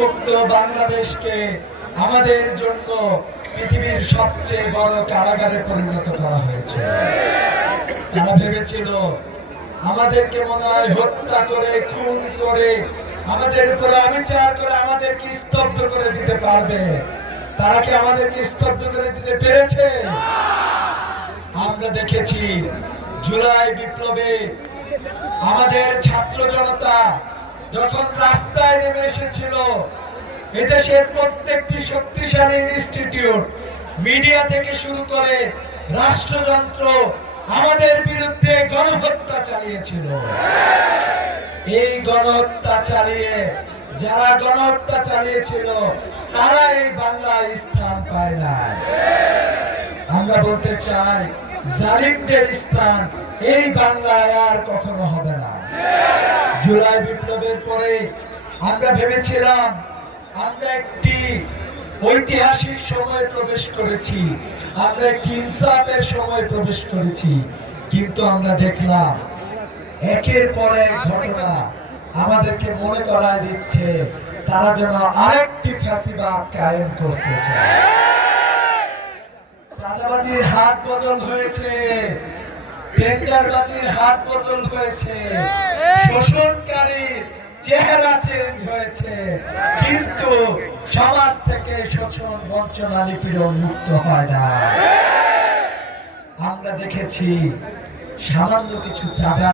মুক্ত বাংলাদেশকে আমাদের জন্য পৃথিবীর সবচেয়ে বড় কারাগারে পরিণত করা হয়েছে। তারা ভেবেছিল আমাদেরকে মনে হয় হত্যা করে, খুন করে, আমাদের উপরে অবিচার করে আমাদেরকে স্তব্ধ করে দিতে পারবে। তারা কি আমাদেরকে স্তব্ধ করে দিতে পেরেছে? আমরা দেখেছি জুলাই বিপ্লবে আমাদের ছাত্র জনতা যখন রাস্তায় নেমে এসেছিল, এদেশের প্রত্যেকটি শক্তিশালী ইনস্টিটিউট, মিডিয়া থেকে শুরু করে রাষ্ট্রযন্ত্র আমাদের বিরুদ্ধে গণহত্যা চালিয়েছিল। এই গণহত্যা চালিয়ে যারা গণহত্যা চালিয়েছিল তারা এই বাংলায় স্থান পায় না। আমরা বলতে চাই, জালিমদের স্থান এই বাংলায় আর কখনো হবে না। জুলাই বিপ্লবের পরে আমরা ভেবেছিলাম আমরা একটি ঐতিহাসিক সময় প্রবেশ করেছি, আমরা একটি ইনসাফের সময় প্রবেশ করেছি, কিন্তু আমরা দেখলাম একের পর এক ঘটনা আমাদেরকে মনে করায় দিচ্ছে তারা যেন আরেকটি ফ্যাসিবাদ কায়েম করতে চায়। চাঁদাবাজির হাত বদল হয়েছে, টেন্ডারবাজির হাত বদল হয়েছে, শোষণকারীর চেহারা চেঞ্জ হয়েছে, কিন্তু সমাজ থেকে শোষণ, বঞ্চনা, নিপীড়ন মুক্ত হয় না। আমরা দেখেছি সামান্য কিছু চাঁদা